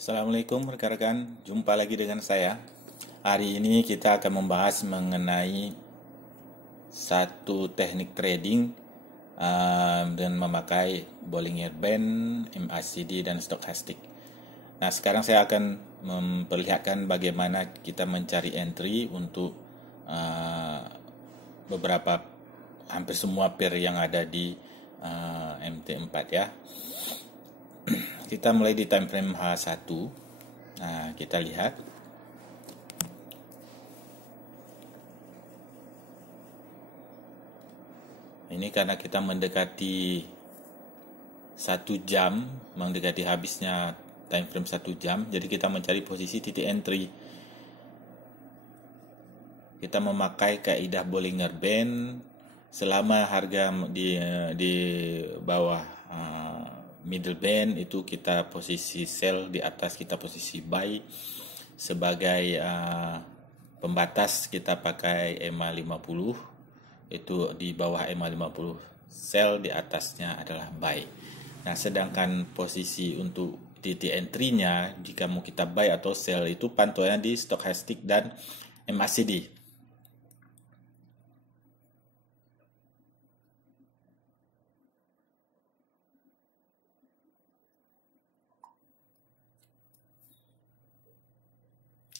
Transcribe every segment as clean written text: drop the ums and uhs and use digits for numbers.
Assalamualaikum rekan-rekan, jumpa lagi dengan saya. Hari ini kita akan membahas mengenai satu teknik trading dan memakai Bollinger Band, MACD, dan Stochastic. Nah, sekarang saya akan memperlihatkan bagaimana kita mencari entry untuk uh, beberapa hampir semua pair yang ada di MT4 ya. Kita mulai di time frame H1. Nah, kita lihat. Ini karena kita mendekati 1 jam, mendekati habisnya time frame 1 jam, jadi kita mencari posisi titik entry. Kita memakai kaidah Bollinger Band selama harga di bawah middle band itu kita posisi sell, di atas kita posisi buy. Sebagai pembatas kita pakai EMA 50, itu di bawah EMA 50 sell, di atasnya adalah buy. Nah, sedangkan posisi untuk titik entry-nya jika mau kita buy atau sell itu pantauannya di Stochastic dan MACD.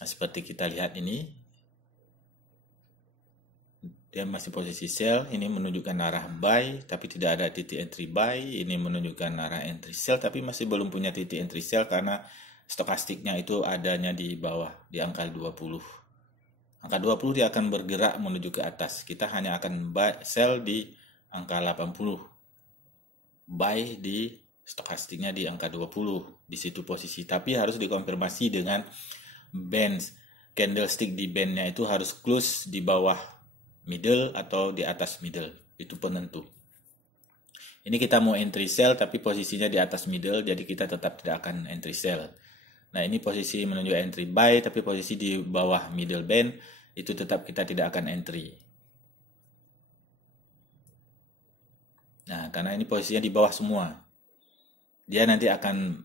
Nah, seperti kita lihat ini, dia masih posisi sell, ini menunjukkan arah buy, tapi tidak ada titik entry buy. Ini menunjukkan arah entry sell, tapi masih belum punya titik entry sell karena stokastiknya itu adanya di bawah, di angka 20. Angka 20 dia akan bergerak menuju ke atas. Kita hanya akan buy, sell di angka 80. Buy di stokastiknya di angka 20. Di situ posisi, tapi harus dikonfirmasi dengan band. Candlestick di bandnya itu harus close di bawah middle atau di atas middle, itu penentu. Ini kita mau entry sell tapi posisinya di atas middle, jadi kita tetap tidak akan entry sell. Nah, ini posisi menunjuk entry buy tapi posisi di bawah middle band, itu tetap kita tidak akan entry. Nah, karena ini posisinya di bawah semua, dia nanti akan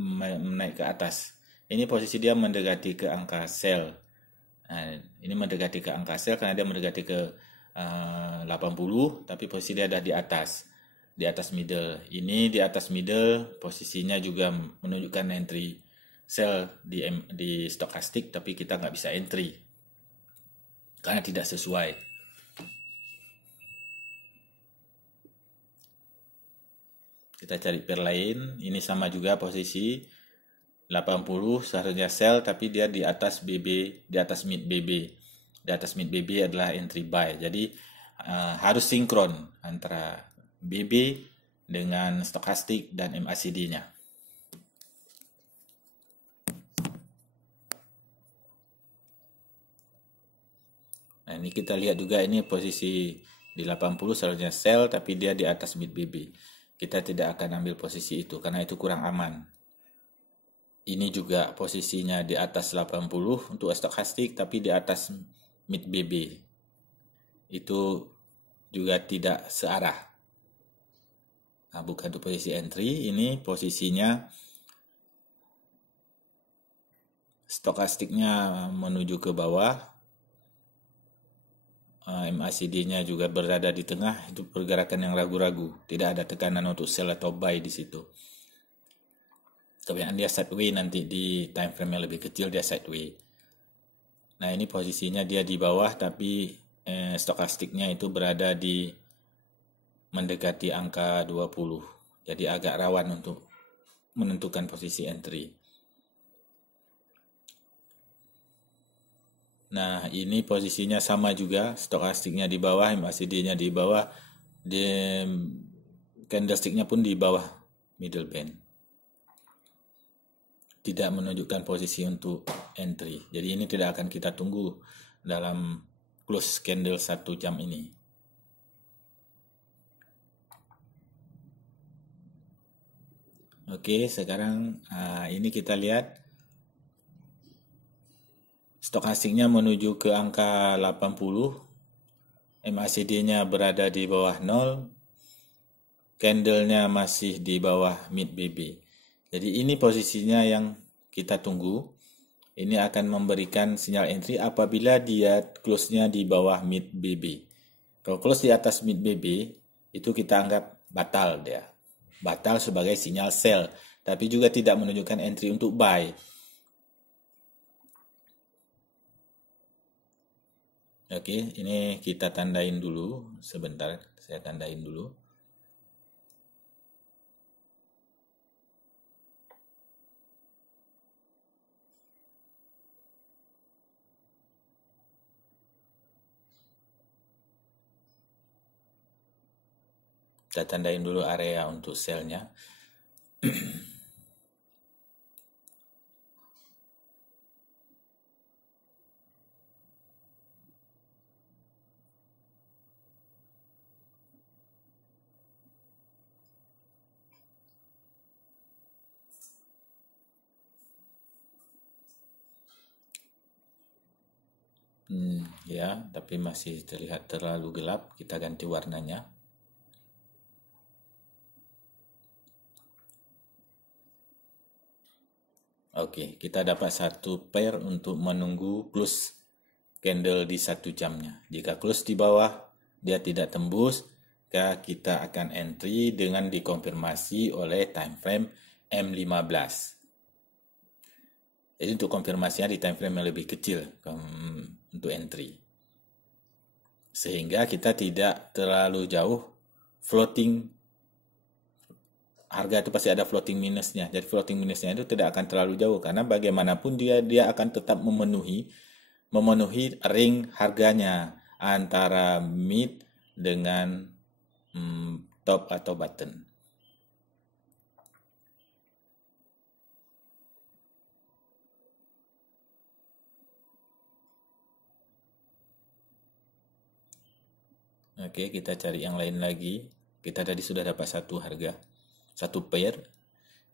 menaik ke atas. Ini posisi dia mendekati ke angka sell. Nah, ini mendekati ke angka sell karena dia mendekati ke 80, tapi posisi dia ada di atas middle. Ini di atas middle, posisinya juga menunjukkan entry sell di stokastik, tapi kita nggak bisa entry karena tidak sesuai. Kita cari pair lain, ini sama juga posisi 80 seharusnya sell, tapi dia di atas BB, di atas mid BB. Di atas mid BB adalah entry buy. Jadi harus sinkron antara BB dengan stokastik dan MACD-nya. Nah, ini kita lihat juga, ini posisi di 80 seharusnya sell, tapi dia di atas mid BB. Kita tidak akan ambil posisi itu karena itu kurang aman. Ini juga posisinya di atas 80 untuk stokastik, tapi di atas mid BB. Itu juga tidak searah. Nah, bukan untuk posisi entry, ini posisinya stokastiknya menuju ke bawah, MACD-nya juga berada di tengah, itu pergerakan yang ragu-ragu. Tidak ada tekanan untuk sell atau buy di situ. Kebanyakan dia sideway, nanti di time frame yang lebih kecil dia sideway. Nah, ini posisinya dia di bawah, tapi stokastiknya itu berada di mendekati angka 20. Jadi agak rawan untuk menentukan posisi entry. Nah, ini posisinya sama juga, stokastiknya di bawah, MACD-nya di bawah, candlesticknya pun di bawah middle band. Tidak menunjukkan posisi untuk entry. Jadi ini tidak akan kita tunggu dalam close candle 1 jam ini. Oke, sekarang ini kita lihat stokastiknya menuju ke angka 80, MACD-nya berada di bawah 0, candle-nya masih di bawah mid BB. Jadi ini posisinya yang kita tunggu. Ini akan memberikan sinyal entry apabila dia close-nya di bawah mid BB. Kalau close di atas mid BB, itu kita anggap batal dia. Batal sebagai sinyal sell, tapi juga tidak menunjukkan entry untuk buy. Oke, ini kita tandain dulu. Sebentar, saya tandain dulu. Kita tandain dulu area untuk sell-nya. Ya, tapi masih terlihat terlalu gelap. Kita ganti warnanya. Oke, kita dapat satu pair untuk menunggu close candle di 1 jamnya. Jika close di bawah, dia tidak tembus, maka kita akan entry dengan dikonfirmasi oleh time frame M15. Jadi untuk konfirmasinya di time frame yang lebih kecil untuk entry. Sehingga kita tidak terlalu jauh floating. Harga itu pasti ada floating minusnya. Jadi floating minusnya itu tidak akan terlalu jauh karena bagaimanapun dia akan tetap memenuhi ring harganya antara mid dengan top atau button. Oke, kita cari yang lain lagi. Kita tadi sudah dapat satu harga, satu pair.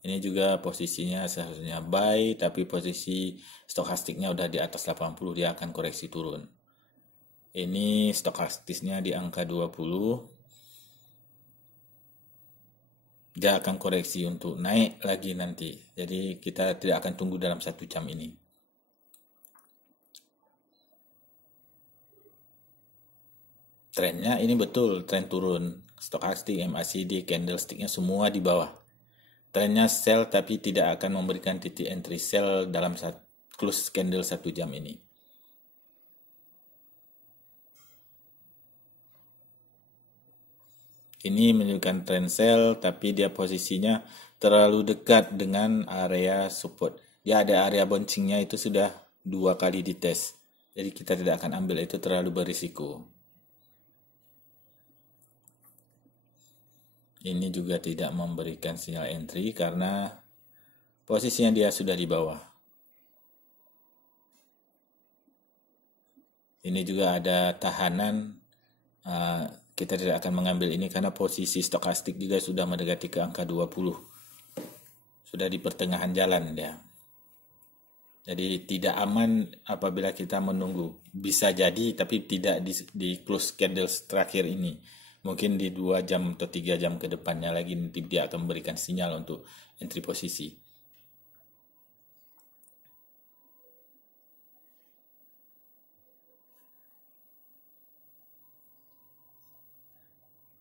Ini juga posisinya seharusnya buy, tapi posisi stokastiknya udah di atas 80, dia akan koreksi turun. Ini stokastisnya di angka 20. Dia akan koreksi untuk naik lagi nanti. Jadi kita tidak akan tunggu dalam 1 jam ini. Trennya ini betul, tren turun. Stokastik, MACD, candlesticknya semua di bawah. Trennya sell tapi tidak akan memberikan titik entry sell dalam close candle 1 jam ini. Ini menunjukkan trend sell tapi dia posisinya terlalu dekat dengan area support. Dia ada area bouncingnya itu sudah 2 kali dites. Jadi kita tidak akan ambil, itu terlalu berisiko. Ini juga tidak memberikan sinyal entry karena posisinya dia sudah di bawah. Ini juga ada tahanan. Kita tidak akan mengambil ini karena posisi stokastik juga sudah mendekati ke angka 20. Sudah di pertengahan jalan dia. Jadi tidak aman apabila kita menunggu. Bisa jadi tapi tidak di close candles terakhir ini. Mungkin di 2 jam atau 3 jam ke depannya lagi nanti dia akan memberikan sinyal untuk entry posisi.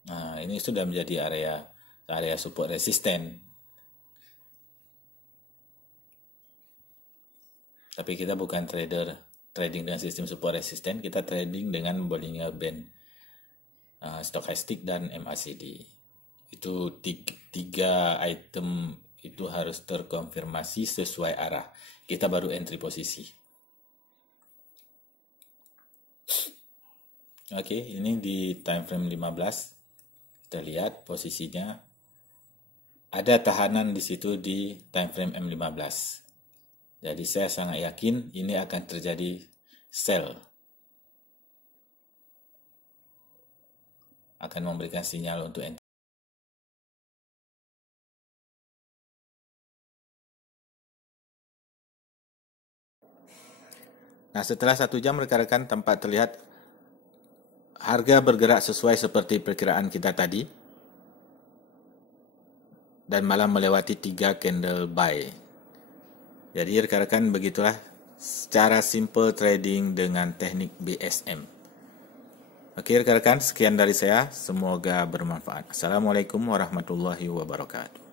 Nah, ini sudah menjadi area support resisten. Tapi kita bukan trading dengan sistem support resisten, kita trading dengan Bollinger Band. Stokastik dan MACD. Itu 3 item itu harus terkonfirmasi sesuai arah. Kita baru entry posisi. Oke, ini di time frame 15. Kita lihat posisinya. Ada tahanan di situ di time frame M15. Jadi saya sangat yakin ini akan terjadi sell. Akan memberikan sinyal untuk entry. Nah, setelah 1 jam rekan-rekan tampak terlihat harga bergerak sesuai seperti perkiraan kita tadi dan malah melewati 3 candle buy. Jadi rekan-rekan, begitulah secara simple trading dengan teknik BSM. Oke rekan-rekan, sekian dari saya. Semoga bermanfaat. Assalamualaikum warahmatullahi wabarakatuh.